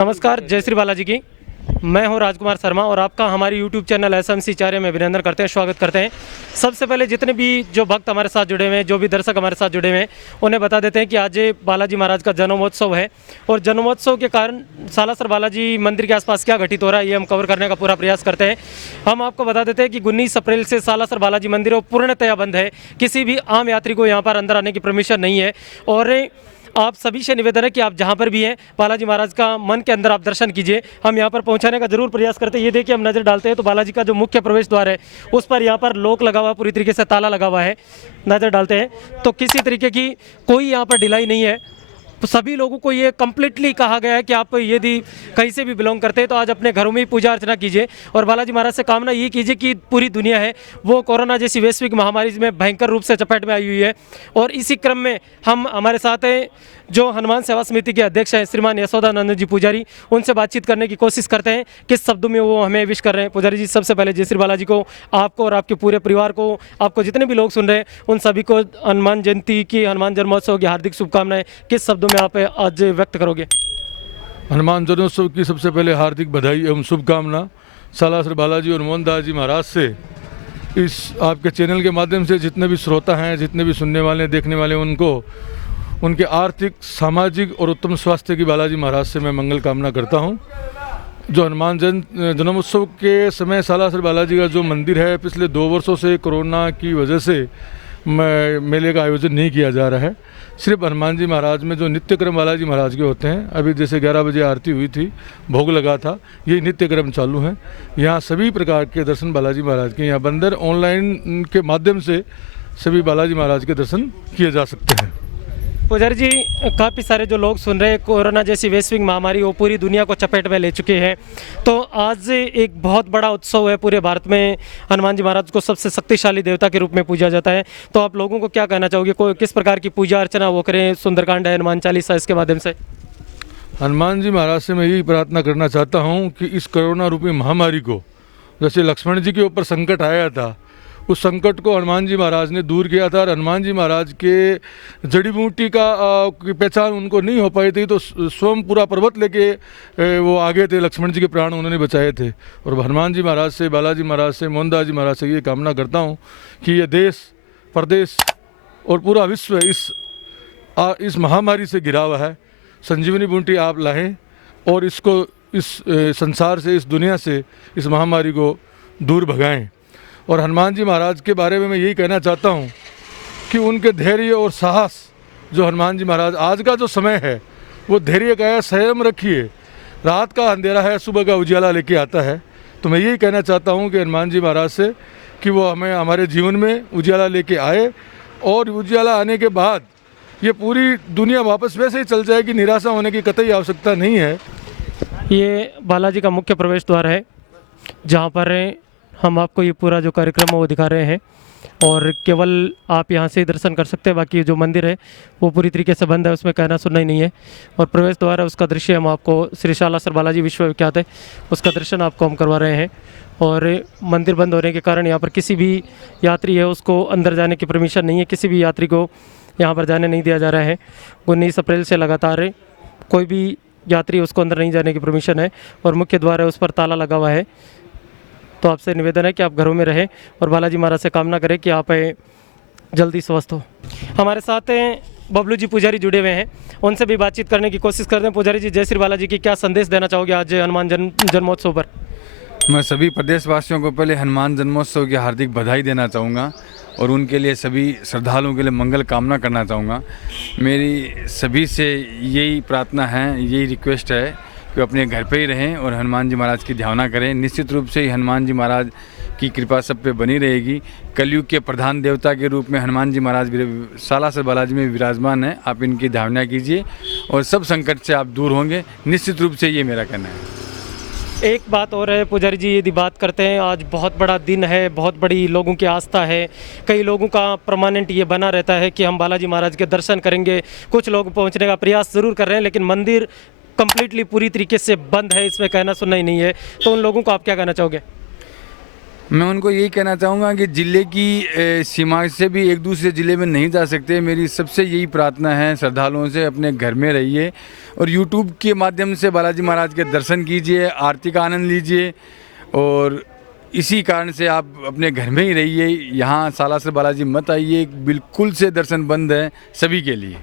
नमस्कार, जय श्री बालाजी की। मैं हूं राजकुमार शर्मा और आपका हमारे यूट्यूब चैनल एसएमसी चार्य में अभिनंदन करते हैं, स्वागत करते हैं। सबसे पहले जितने भी जो भक्त हमारे साथ जुड़े हुए हैं, जो भी दर्शक हमारे साथ जुड़े हुए हैं, उन्हें बता देते हैं कि आज बालाजी महाराज का जन्मोत्सव है और जन्मोत्सव के कारण सालासर बालाजी मंदिर के आसपास क्या घटित हो रहा है ये हम कवर करने का पूरा प्रयास करते हैं। हम आपको बता देते हैं कि 19 अप्रैल से सालासर बालाजी मंदिर पूर्णतया बंद है। किसी भी आम यात्री को यहाँ पर अंदर आने की परमिशन नहीं है और आप सभी से निवेदन है कि आप जहाँ पर भी हैं बालाजी महाराज का मन के अंदर आप दर्शन कीजिए। हम यहाँ पर पहुँचाने का जरूर प्रयास करते हैं। ये देखिए, हम नज़र डालते हैं तो बालाजी का जो मुख्य प्रवेश द्वार है उस पर यहाँ पर लॉक लगा हुआ, पूरी तरीके से ताला लगा हुआ है। नज़र डालते हैं तो किसी तरीके की कोई यहाँ पर ढिलाई नहीं है। तो सभी लोगों को ये कम्प्लीटली कहा गया है कि आप यदि कहीं से भी बिलोंग करते हैं तो आज अपने घरों में ही पूजा अर्चना कीजिए और बालाजी महाराज से कामना ये कीजिए कि पूरी दुनिया है वो कोरोना जैसी वैश्विक महामारी में भयंकर रूप से चपेट में आई हुई है। और इसी क्रम में हम हमारे साथ हैं जो हनुमान सेवा समिति के अध्यक्ष हैं श्रीमान यशोदानंद जी पुजारी, उनसे बातचीत करने की कोशिश करते हैं किस शब्दों में वो हमें विश कर रहे हैं। पुजारी जी, सबसे पहले जय श्री बालाजी को, आपको और आपके पूरे परिवार को, आपको जितने भी लोग सुन रहे हैं उन सभी को हनुमान जयंती की, हनुमान जन्मोत्सव की हार्दिक शुभकामनाएं। किस शब्दों में आप आज व्यक्त करोगे? हनुमान जन्मोत्सव की सबसे पहले हार्दिक बधाई एवं शुभकामना सालासर बालाजी और मोहनदास जी महाराज से। इस आपके चैनल के माध्यम से जितने भी श्रोता हैं, जितने भी सुनने वाले देखने वाले, उनको उनके आर्थिक, सामाजिक और उत्तम स्वास्थ्य की बालाजी महाराज से मैं मंगल कामना करता हूं। जो हनुमान जन्मोत्सव के समय सालासर बालाजी का जो मंदिर है, पिछले 2 वर्षों से कोरोना की वजह से मेले का आयोजन नहीं किया जा रहा है। सिर्फ हनुमान जी महाराज में जो नित्य क्रम बालाजी महाराज के होते हैं, अभी जैसे 11 बजे आरती हुई थी, भोग लगा था, ये नित्य क्रम चालू हैं। यहाँ सभी प्रकार के दर्शन बालाजी महाराज के यहाँ बंदर ऑनलाइन के माध्यम से सभी बालाजी महाराज के दर्शन किए जा सकते हैं। पुजारी जी, काफ़ी सारे जो लोग सुन रहे हैं, कोरोना जैसी वैश्विक महामारी वो पूरी दुनिया को चपेट में ले चुके हैं, तो आज एक बहुत बड़ा उत्सव है। पूरे भारत में हनुमान जी महाराज को सबसे शक्तिशाली देवता के रूप में पूजा जाता है, तो आप लोगों को क्या कहना चाहोगे? कोई किस प्रकार की पूजा अर्चना वो करें? सुंदरकांड है, हनुमान चालीसा, इसके माध्यम से हनुमान जी महाराज से मैं यही प्रार्थना करना चाहता हूँ कि इस कोरोना रूपी महामारी को, जैसे लक्ष्मण जी के ऊपर संकट आया था, उस संकट को हनुमान जी महाराज ने दूर किया था। और हनुमान जी महाराज के जड़ी बूटी की पहचान उनको नहीं हो पाई थी, तो स्वयं पूरा पर्वत लेके वो आगे थे, लक्ष्मण जी के प्राण उन्होंने बचाए थे। और हनुमान जी महाराज से, बालाजी महाराज से, मोहनदास जी महाराज से ये कामना करता हूँ कि ये देश, प्रदेश और पूरा विश्व इस महामारी से घिरा हुआ है। संजीवनी बूटी आप लाएँ और इसको इस संसार से, इस दुनिया से, इस महामारी को दूर भगाएं। और हनुमान जी महाराज के बारे में मैं यही कहना चाहता हूँ कि उनके धैर्य और साहस, जो हनुमान जी महाराज, आज का जो समय है वो धैर्य का है, संयम रखिए। रात का अंधेरा है, सुबह का उजाला लेके आता है। तो मैं यही कहना चाहता हूँ कि हनुमान जी महाराज से कि वो हमें हमारे जीवन में उजाला लेके आए और उजाला आने के बाद ये पूरी दुनिया वापस वैसे ही चल जाएगी, निराशा होने की कतई आवश्यकता नहीं है। ये बालाजी का मुख्य प्रवेश द्वार है जहाँ पर हम आपको ये पूरा जो कार्यक्रम है वो दिखा रहे हैं और केवल आप यहाँ से ही दर्शन कर सकते हैं। बाकी जो मंदिर है वो पूरी तरीके से बंद है, उसमें कहना सुनना ही नहीं है। और प्रवेश द्वार है, उसका दृश्य हम आपको, श्री सालासर बालाजी विश्वविख्यात है, उसका दर्शन आपको हम करवा रहे हैं। और मंदिर बंद होने के कारण यहाँ पर किसी भी यात्री है उसको अंदर जाने की परमिशन नहीं है, किसी भी यात्री को यहाँ पर जाने नहीं दिया जा रहा है। 19 अप्रैल से लगातार कोई भी यात्री उसको अंदर नहीं जाने की परमिशन है और मुख्य द्वार है उस पर ताला लगा हुआ है। तो आपसे निवेदन है कि आप घरों में रहें और बालाजी महाराज से कामना करें कि आप जल्दी स्वस्थ हो। हमारे साथ बबलू जी पुजारी जुड़े हुए हैं, उनसे भी बातचीत करने की कोशिश करते हैं। पुजारी जी, जय श्री बालाजी की, क्या संदेश देना चाहोगे आज हनुमान जन्मोत्सव पर? मैं सभी प्रदेशवासियों को पहले हनुमान जन्मोत्सव की हार्दिक बधाई देना चाहूँगा और उनके लिए सभी श्रद्धालुओं के लिए मंगल कामना करना चाहूँगा। मेरी सभी से यही प्रार्थना है, यही रिक्वेस्ट है कि अपने घर पे ही रहें और हनुमान जी महाराज की ध्याना करें। निश्चित रूप से हनुमान जी महाराज की कृपा सब पे बनी रहेगी। कलयुग के प्रधान देवता के रूप में हनुमान जी महाराज सालासर बालाजी में विराजमान है। आप इनकी ध्याना कीजिए और सब संकट से आप दूर होंगे, निश्चित रूप से ये मेरा कहना है। एक बात और है पुजारी जी, यदि बात करते हैं, आज बहुत बड़ा दिन है, बहुत बड़ी लोगों की आस्था है। कई लोगों का परमानेंट ये बना रहता है कि हम बालाजी महाराज के दर्शन करेंगे। कुछ लोग पहुंचने का प्रयास ज़रूर कर रहे हैं, लेकिन मंदिर कंप्लीटली पूरी तरीके से बंद है, इसमें कहना सुनना ही नहीं है। तो उन लोगों को आप क्या कहना चाहोगे? मैं उनको यही कहना चाहूँगा कि ज़िले की सीमा से भी एक दूसरे ज़िले में नहीं जा सकते। मेरी सबसे यही प्रार्थना है श्रद्धालुओं से, अपने घर में रहिए और यूट्यूब के माध्यम से बालाजी महाराज के दर्शन कीजिए, आरती का आनंद लीजिए और इसी कारण से आप अपने घर में ही रहिए। यहाँ सालासर बालाजी मत आइए, बिल्कुल से दर्शन बंद है सभी के लिए।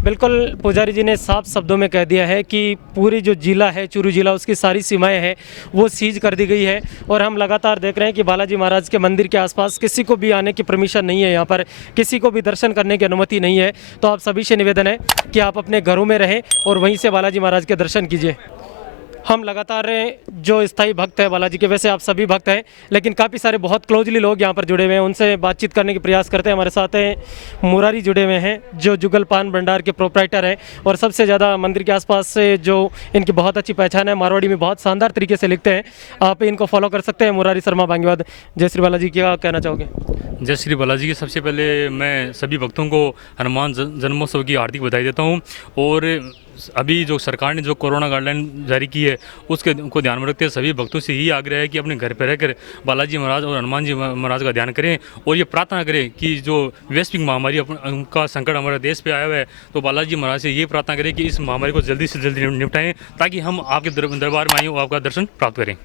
बिल्कुल, पुजारी जी ने साफ शब्दों में कह दिया है कि पूरी जो जिला है, चूरू जिला, उसकी सारी सीमाएं हैं वो सीज कर दी गई है। और हम लगातार देख रहे हैं कि बालाजी महाराज के मंदिर के आसपास किसी को भी आने की परमिशन नहीं है, यहाँ पर किसी को भी दर्शन करने की अनुमति नहीं है। तो आप सभी से निवेदन है कि आप अपने घरों में रहें और वहीं से बालाजी महाराज के दर्शन कीजिए। हम लगातार जो स्थायी भक्त है बालाजी के, वैसे आप सभी भक्त हैं, लेकिन काफ़ी सारे बहुत क्लोजली लोग यहाँ पर जुड़े हुए हैं, उनसे बातचीत करने के प्रयास करते हैं। हमारे साथ हैं मुरारी जुड़े हुए हैं, जो जुगल पान भंडार के प्रोप्राइटर हैं और सबसे ज़्यादा मंदिर के आसपास से जो इनकी बहुत अच्छी पहचान है, मारवाड़ी में बहुत शानदार तरीके से लिखते हैं। आप इनको फॉलो कर सकते हैं, मुरारी शर्मा बांगीवाद। जय श्री बालाजी, क्या कहना चाहोगे? जय श्री बालाजी की सबसे पहले मैं सभी भक्तों को हनुमान जन्मोत्सव की हार्दिक बधाई देता हूँ। और अभी जो सरकार ने जो कोरोना गाइडलाइन जारी की है उसके को ध्यान में रखते हुए सभी भक्तों से यही आग्रह है कि अपने घर पर रहकर बालाजी महाराज और हनुमान जी महाराज का ध्यान करें और ये प्रार्थना करें कि जो वैश्विक महामारी का संकट हमारे देश पे आया हुआ है, तो बालाजी महाराज से ये प्रार्थना करें कि इस महामारी को जल्दी से जल्दी निपटाएं ताकि हम आपके दरबार में आएँ और आपका दर्शन प्राप्त करें।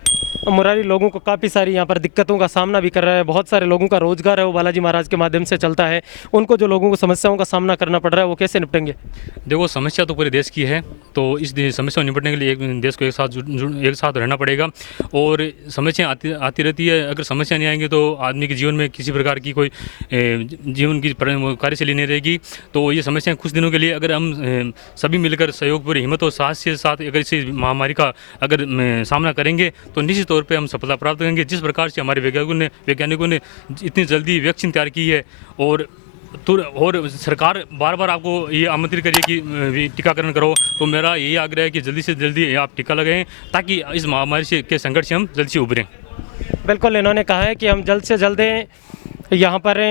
मुरारी, लोगों को काफ़ी सारी यहाँ पर दिक्कतों का सामना भी कर रहा है, बहुत सारे लोगों का रोजगार है वो बालाजी महाराज के माध्यम से चलता है, उनको जो लोगों को समस्याओं का सामना करना पड़ रहा है वो कैसे निपटेंगे? देखो, समस्या तो पूरे देश की है, तो इस समस्या को निपटने के लिए एक देश को एक साथ रहना पड़ेगा। और समस्या आती रहती है, अगर समस्या नहीं आएंगी तो आदमी के जीवन में किसी प्रकार की कोई जीवन की कार्यशैली नहीं रहेगी। तो ये समस्याएं कुछ दिनों के लिए अगर हम सभी मिलकर सहयोगपूर्ण हिम्मत और साहस के साथ अगर इस महामारी का अगर सामना करेंगे तो निश्चित तौर पे हम सफलता प्राप्त करेंगे। जिस प्रकार से हमारे वैज्ञानिकों ने इतनी जल्दी वैक्सीन तैयार की है और सरकार बार बार आपको ये आमंत्रित करिए कि टीकाकरण करो, तो मेरा यही आग्रह है कि जल्दी से जल्दी आप टीका लगाएं ताकि इस महामारी के संकट से हम जल्द से उभरें। बिल्कुल, इन्होंने कहा है कि हम जल्द से जल्द यहाँ पर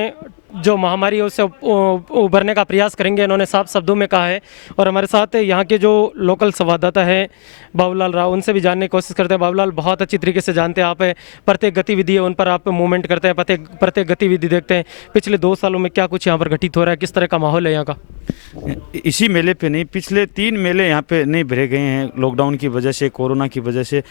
जो महामारी है उससे उभरने का प्रयास करेंगे, इन्होंने साफ शब्दों में कहा है। और हमारे साथ यहाँ के जो लोकल संवाददाता है बाबूलाल राव, उनसे भी जानने की कोशिश करते हैं। बाबूलाल, बहुत अच्छी तरीके से जानते हैं आप, प्रत्येक गतिविधि है उन पर आप मूवमेंट करते हैं, प्रत्येक गतिविधि देखते हैं। पिछले 2 सालों में क्या कुछ यहाँ पर घटित हो रहा है, किस तरह का माहौल है यहाँ का? इसी मेले पे नहीं, पिछले 3 मेले यहाँ पे नहीं भरे गए हैं लॉकडाउन की वजह से, कोरोना की वजह से।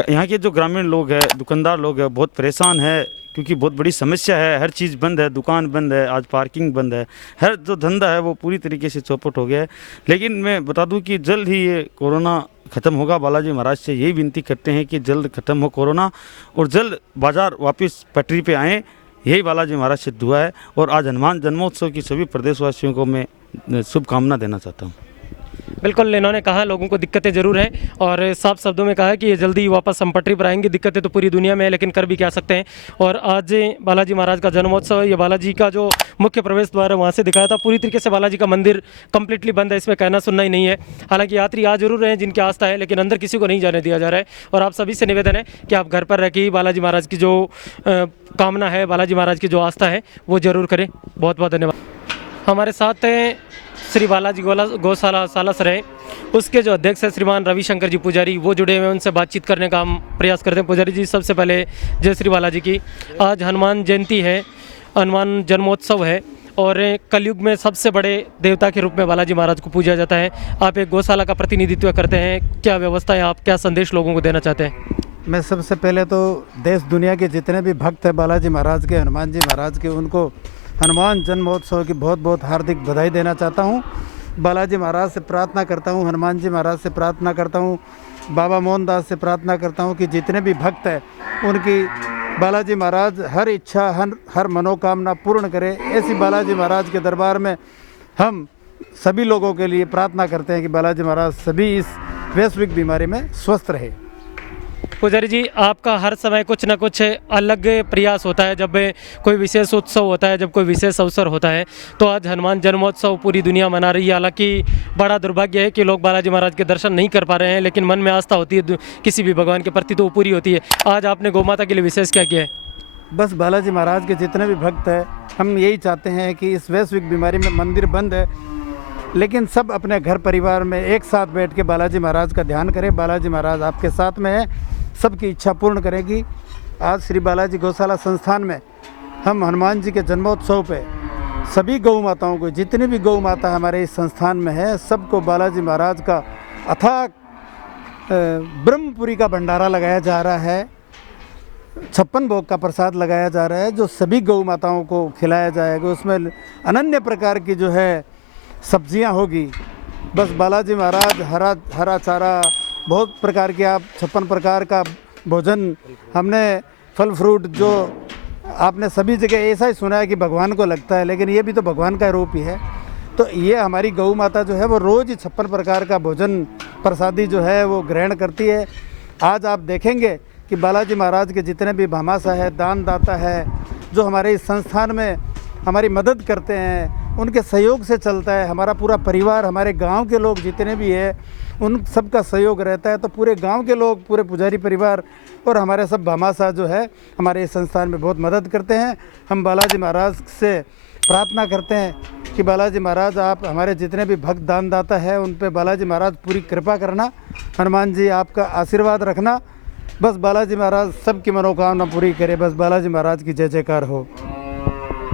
यहाँ के जो ग्रामीण लोग हैं, दुकानदार लोग हैं, बहुत परेशान है क्योंकि बहुत बड़ी समस्या है। हर चीज़ बंद है, दुकान बंद है, आज पार्किंग बंद है, हर जो धंधा है वो पूरी तरीके से चौपट हो गया है। लेकिन मैं बता दूं कि जल्द ही ये कोरोना ख़त्म होगा। बालाजी महाराज से यही विनती करते हैं कि जल्द ख़त्म हो कोरोना और जल्द बाज़ार वापस पटरी पे आएँ, यही बालाजी महाराज से दुआ है। और आज हनुमान जन्मोत्सव की सभी प्रदेशवासियों को मैं शुभकामना देना चाहता हूँ। बिल्कुल, इन्होंने कहा लोगों को दिक्कतें ज़रूर हैं और साफ शब्दों में कहा है कि ये जल्दी वापस हम पटरी पर आएंगे। दिक्कतें तो पूरी दुनिया में है, लेकिन कर भी क्या सकते हैं। और आज बालाजी महाराज का जन्मोत्सव है, ये बालाजी का जो मुख्य प्रवेश द्वार है वहाँ से दिखाया था। पूरी तरीके से बालाजी का मंदिर कंप्लीटली बंद है, इसमें कहना सुनना ही नहीं है। हालांकि यात्री आ जरूर रहे हैं जिनकी आस्था है, लेकिन अंदर किसी को नहीं जाने दिया जा रहा है। और आप सभी से निवेदन है कि आप घर पर रह के ही बालाजी महाराज की जो कामना है, बालाजी महाराज की जो आस्था है वो जरूर करें। बहुत बहुत धन्यवाद। हमारे साथ श्री बालाजी गौशाला सालासर है, उसके जो अध्यक्ष है श्रीमान रविशंकर जी पुजारी, वो जुड़े हुए हैं, उनसे बातचीत करने का हम प्रयास करते हैं। पुजारी जी, सबसे पहले जय श्री बालाजी की। आज हनुमान जयंती है, हनुमान जन्मोत्सव है और कलयुग में सबसे बड़े देवता के रूप में बालाजी महाराज को पूजा जाता है। आप एक गौशाला का प्रतिनिधित्व करते हैं, क्या व्यवस्था है, आप क्या संदेश लोगों को देना चाहते हैं? मैं सबसे पहले तो देश दुनिया के जितने भी भक्त हैं बालाजी महाराज के, हनुमान जी महाराज के, उनको हनुमान जन्मोत्सव की बहुत बहुत हार्दिक बधाई देना चाहता हूँ। बालाजी महाराज से प्रार्थना करता हूँ, हनुमान जी महाराज से प्रार्थना करता हूँ, बाबा मोहनदास से प्रार्थना करता हूँ कि जितने भी भक्त हैं उनकी बालाजी महाराज हर इच्छा हर मनोकामना पूर्ण करे। ऐसी बालाजी महाराज के दरबार में हम सभी लोगों के लिए प्रार्थना करते हैं कि बालाजी महाराज सभी इस वैश्विक बीमारी में स्वस्थ रहे। पुजारी जी, आपका हर समय कुछ ना कुछ अलग प्रयास होता है, जब कोई विशेष उत्सव होता है, जब कोई विशेष अवसर होता है। तो आज हनुमान जन्मोत्सव पूरी दुनिया मना रही है। हालांकि बड़ा दुर्भाग्य है कि लोग बालाजी महाराज के दर्शन नहीं कर पा रहे हैं, लेकिन मन में आस्था होती है किसी भी भगवान के प्रति, तो वो पूरी होती है। आज आपने गौ माता के लिए विशेष क्या किया है? बस बालाजी महाराज के जितने भी भक्त हैं, हम यही चाहते हैं कि इस वैश्विक बीमारी में मंदिर बंद है, लेकिन सब अपने घर परिवार में एक साथ बैठ के बालाजी महाराज का ध्यान करें। बालाजी महाराज आपके साथ में है, सबकी इच्छा पूर्ण करेगी। आज श्री बालाजी गौशाला संस्थान में हम हनुमान जी के जन्मोत्सव पे सभी गौ माताओं को, जितनी भी गौ माता हमारे इस संस्थान में है, सबको बालाजी महाराज का अथाक ब्रह्मपुरी का भंडारा लगाया जा रहा है। 56 भोग का प्रसाद लगाया जा रहा है जो सभी गौ माताओं को खिलाया जाएगा। उसमें अनन्य प्रकार की जो है सब्जियां होगी। बस बालाजी महाराज हरा चारा, बहुत प्रकार के, आप 56 प्रकार का भोजन, हमने फल फ्रूट, जो आपने सभी जगह ऐसा ही सुना है कि भगवान को लगता है, लेकिन ये भी तो भगवान का रूप ही है। तो ये हमारी गौ माता जो है वो रोज़ ही 56 प्रकार का भोजन प्रसादी जो है वो ग्रहण करती है। आज आप देखेंगे कि बालाजी महाराज के जितने भी भामाशाह है, दानदाता है, जो हमारे इस संस्थान में हमारी मदद करते हैं, उनके सहयोग से चलता है। हमारा पूरा परिवार, हमारे गांव के लोग जितने भी हैं, उन सब का सहयोग रहता है। तो पूरे गांव के लोग, पूरे पुजारी परिवार और हमारे सब भामाशाह जो है हमारे इस संस्थान में बहुत मदद करते हैं। हम बालाजी महाराज से प्रार्थना करते हैं कि बालाजी महाराज, आप हमारे जितने भी भक्त दानदाता है उन पे बालाजी महाराज पूरी कृपा करना। हनुमान जी आपका आशीर्वाद रखना। बस बालाजी महाराज सबकी मनोकामना पूरी करे। बस बालाजी महाराज की जय जयकार हो।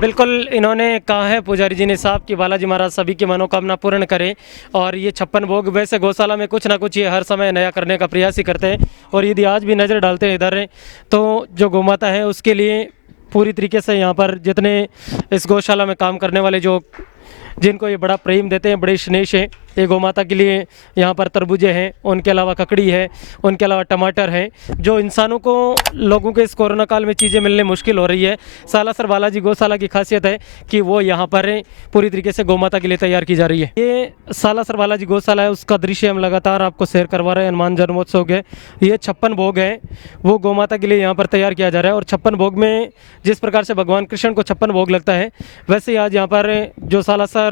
बिल्कुल, इन्होंने कहा है पुजारी जी ने साहब कि बालाजी महाराज सभी की मनोकामना पूर्ण करें। और ये 56 भोग वैसे गौशाला में कुछ ना कुछ ये हर समय नया करने का प्रयास ही करते हैं। और यदि आज भी नज़र डालते हैं इधर, तो जो गौमाता है उसके लिए पूरी तरीके से यहाँ पर जितने इस गौशाला में काम करने वाले, जो जिनको ये बड़ा प्रेम देते हैं, बड़े स्नेह है, ये गौ माता के लिए यहाँ पर तरबूजे हैं, उनके अलावा ककड़ी है, उनके अलावा टमाटर हैं, जो इंसानों को, लोगों के इस कोरोना काल में चीज़ें मिलने मुश्किल हो रही है। सालासर बालाजी गौशाला की खासियत है कि वो यहाँ पर पूरी तरीके से गौ माता के लिए तैयार की जा रही है। ये सालासर बालाजी गौशाला है, उसका दृश्य हम लगातार आपको शेयर करवा रहे हैं। हनुमान जन्मोत्सव के ये 56 भोग हैं, वो गौ माता के लिए यहाँ पर तैयार किया जा रहा है। और 56 भोग में जिस प्रकार से भगवान कृष्ण को 56 भोग लगता है, वैसे ही आज यहाँ पर जो सालासर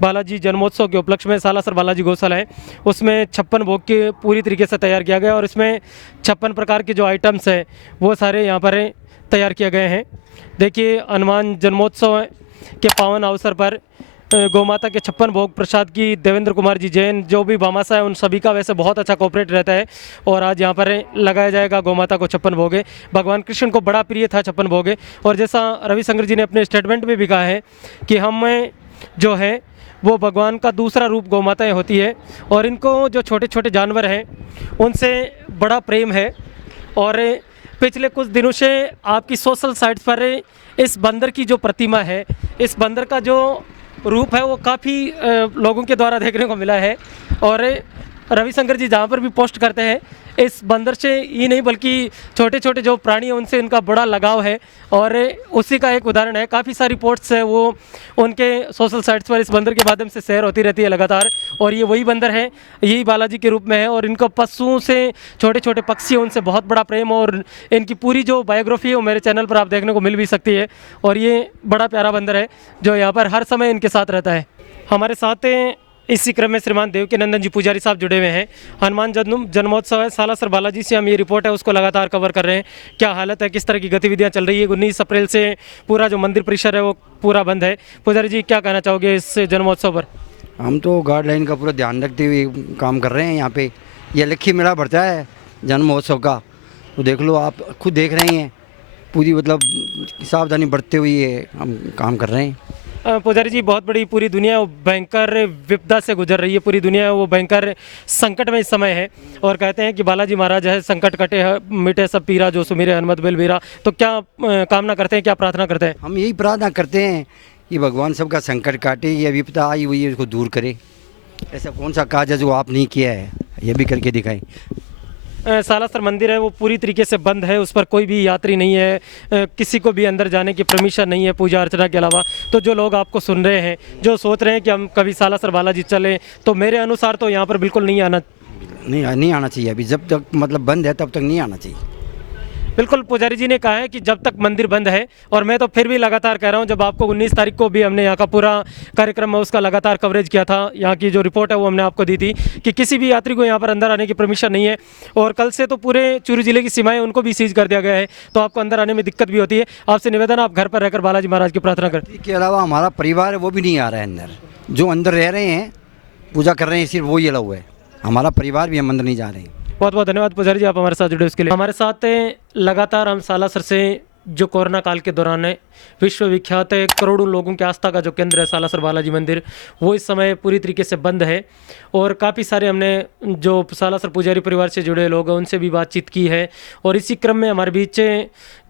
बालाजी जन्मोत्सव के उपलक्ष्य में सालासर बालाजी गौशाला है, उसमें 56 भोग के पूरी तरीके से तैयार किया गया। और इसमें 56 प्रकार के जो आइटम्स हैं वो सारे यहाँ पर तैयार किए गए हैं। देखिए, हनुमान जन्मोत्सव के पावन अवसर पर गौमाता के 56 भोग प्रसाद की देवेंद्र कुमार जी जैन, जो भी भामाशाह है, उन सभी का वैसे बहुत अच्छा कोऑपरेट रहता है। और आज यहाँ पर लगाया जाएगा गौमाता को 56 भोग है। भगवान कृष्ण को बड़ा प्रिय था 56 भोग है। और जैसा रविशंकर जी ने अपने स्टेटमेंट में भी कहा है कि हम जो है वो भगवान का दूसरा रूप गौ माताएँ होती है। और इनको जो छोटे छोटे जानवर हैं उनसे बड़ा प्रेम है। और पिछले कुछ दिनों से आपकी सोशल साइट्स पर इस बंदर की जो प्रतिमा है, इस बंदर का जो रूप है, वो काफ़ी लोगों के द्वारा देखने को मिला है। और रविशंकर जी जहाँ पर भी पोस्ट करते हैं, इस बंदर से ही नहीं बल्कि छोटे छोटे जो प्राणी हैं उनसे इनका बड़ा लगाव है। और उसी का एक उदाहरण है, काफ़ी सारी पोस्ट्स है वो उनके सोशल साइट्स पर इस बंदर के माध्यम से शेयर होती रहती है लगातार। और ये वही बंदर है, यही बालाजी के रूप में है। और इनको पशुओं से, छोटे छोटे पक्षी हैं, उनसे बहुत बड़ा प्रेम। और इनकी पूरी जो बायोग्राफी है वो मेरे चैनल पर आप देखने को मिल भी सकती है। और ये बड़ा प्यारा बंदर है जो यहाँ पर हर समय इनके साथ रहता है। हमारे साथ इसी क्रम में श्रीमान देवकी नंदन जी पुजारी साहब जुड़े हुए हैं। हनुमान जन्मोत्सव है, सालासर बालाजी से हम ये रिपोर्ट है उसको लगातार कवर कर रहे हैं। क्या हालत है, किस तरह की गतिविधियां चल रही है? 19 अप्रैल से पूरा जो मंदिर परिसर है वो पूरा बंद है। पुजारी जी, क्या कहना चाहोगे इस जन्मोत्सव पर? हम तो गाइडलाइन का पूरा ध्यान रखते हुए काम कर रहे हैं। यहाँ पे ये लक्खी मेला बढ़ता है जन्म महोत्सव का, तो देख लो, आप खुद देख रहे हैं, पूरी मतलब सावधानी बरतते हुए हम काम कर रहे हैं। पुजारी जी, बहुत बड़ी पूरी दुनिया वो भयंकर विपदा से गुजर रही है। पूरी दुनिया वो भयंकर संकट में इस समय है। और कहते हैं कि बालाजी महाराज है, संकट कटे मिटे सब पीरा, जो सुमिरे हनुमत बलबीरा। तो क्या कामना करते हैं, क्या प्रार्थना करते हैं? हम यही प्रार्थना करते हैं कि भगवान सबका संकट काटे, ये विपदा आई हुई है उसको दूर करे। ऐसा कौन सा काज है जो आप नहीं किया है, ये भी करके दिखाएं। सालासर मंदिर है वो पूरी तरीके से बंद है, उस पर कोई भी यात्री नहीं है, किसी को भी अंदर जाने की परमिशन नहीं है पूजा अर्चना के अलावा। तो जो लोग आपको सुन रहे हैं, जो सोच रहे हैं कि हम कभी सालासर बालाजी चलें, तो मेरे अनुसार तो यहाँ पर बिल्कुल नहीं आना चाहिए। अभी जब तक मतलब बंद है तब तक नहीं आना चाहिए। बिल्कुल, पुजारी जी ने कहा है कि जब तक मंदिर बंद है। और मैं तो फिर भी लगातार कह रहा हूं, जब आपको 19 तारीख को भी हमने यहाँ का पूरा कार्यक्रम है उसका लगातार कवरेज किया था, यहाँ की जो रिपोर्ट है वो हमने आपको दी थी कि किसी भी यात्री को यहाँ पर अंदर आने की परमिशन नहीं है। और कल से तो पूरे चूरू जिले की सीमाएं उनको भी सीज कर दिया गया है, तो आपको अंदर आने में दिक्कत भी होती है। आपसे निवेदन, आप घर पर रहकर बालाजी महाराज की प्रार्थना करें। इसके अलावा हमारा परिवार है वो भी नहीं आ रहा है अंदर, जो अंदर रह रहे हैं पूजा कर रहे हैं सिर्फ वो ही अलाउ है। हमारा परिवार भी हम अंदर नहीं जा रहे हैं। बहुत बहुत धन्यवाद पुजारी जी, आप हमारे साथ जुड़े उसके लिए। हमारे साथ लगातार हम सालासर से जो कोरोना काल के दौरान है विश्वविख्यात है करोड़ों लोगों की आस्था का जो केंद्र है सालासर बालाजी मंदिर, वो इस समय पूरी तरीके से बंद है। और काफ़ी सारे हमने जो सालासर पुजारी परिवार से जुड़े लोग हैं उनसे भी बातचीत की है। और इसी क्रम में हमारे बीच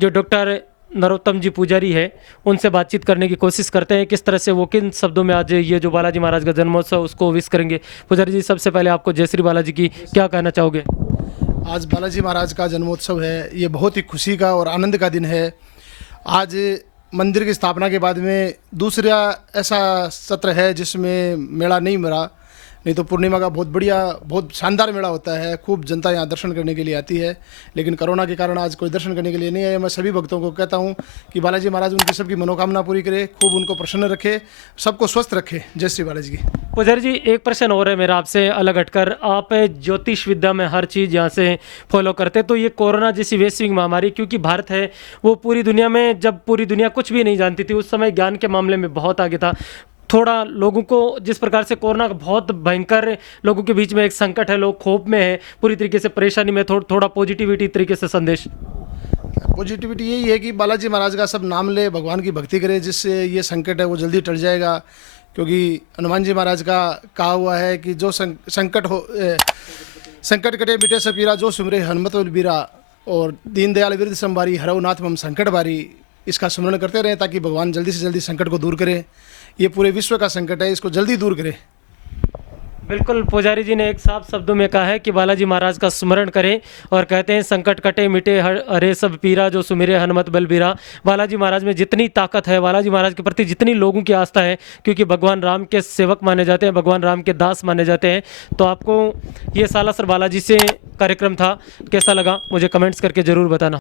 जो डॉक्टर नरोत्तम जी पुजारी है उनसे बातचीत करने की कोशिश करते हैं किस तरह से वो किन शब्दों में आज ये जो बालाजी महाराज का जन्मोत्सव उसको विश करेंगे। पुजारी जी, सबसे पहले आपको जय श्री बालाजी की क्या कहना चाहोगे? आज बालाजी महाराज का जन्मोत्सव है, ये बहुत ही खुशी का और आनंद का दिन है। आज मंदिर की स्थापना के बाद में दूसरा ऐसा सत्र है जिसमें मेला नहीं मरा, नहीं तो पूर्णिमा का बहुत बढ़िया बहुत शानदार मेला होता है, खूब जनता यहाँ दर्शन करने के लिए आती है। लेकिन कोरोना के कारण आज कोई दर्शन करने के लिए नहीं आया। मैं सभी भक्तों को कहता हूँ कि बालाजी महाराज उनकी सबकी मनोकामना पूरी करे, खूब उनको प्रसन्न रखे, सबको स्वस्थ रखे। जय श्री बालाजी की। पुजारी जी, एक प्रश्न और है मेरा आपसे अलग हटकर। आप ज्योतिष विद्या में हर चीज़ यहाँ से फॉलो करते, तो ये कोरोना जैसी वैश्विक महामारी, क्योंकि भारत है वो पूरी दुनिया में, जब पूरी दुनिया कुछ भी नहीं जानती थी उस समय ज्ञान के मामले में बहुत आगे था। थोड़ा लोगों को जिस प्रकार से कोरोना का बहुत भयंकर लोगों के बीच में एक संकट है, लोग खौफ में है, पूरी तरीके से परेशानी में, थोड़ा पॉजिटिविटी तरीके से संदेश। पॉजिटिविटी यही है कि बालाजी महाराज का सब नाम ले, भगवान की भक्ति करे, जिससे ये संकट है वो जल्दी टल जाएगा। क्योंकि हनुमान जी महाराज का कहा हुआ है कि जो संकट कटे मिटे सब पीरा, जो सुमरे हनुमत बलबीरा, और दीनदयाल विरध संभारी, हरऊ नाथ मम संकट बारी। इसका स्मरण करते रहें ताकि भगवान जल्दी से जल्दी संकट को दूर करे। ये पूरे विश्व का संकट है, इसको जल्दी दूर करे। बिल्कुल, पुजारी जी ने एक साफ शब्दों में कहा है कि बालाजी महाराज का स्मरण करें और कहते हैं संकट कटे मिटे हरे सब पीरा, जो सुमिरे हनुमत बलबीरा। बालाजी महाराज में जितनी ताकत है, बालाजी महाराज के प्रति जितनी लोगों की आस्था है, क्योंकि भगवान राम के सेवक माने जाते हैं, भगवान राम के दास माने जाते हैं। तो आपको ये सालासर बालाजी से कार्यक्रम था कैसा लगा, मुझे कमेंट्स करके ज़रूर बताना।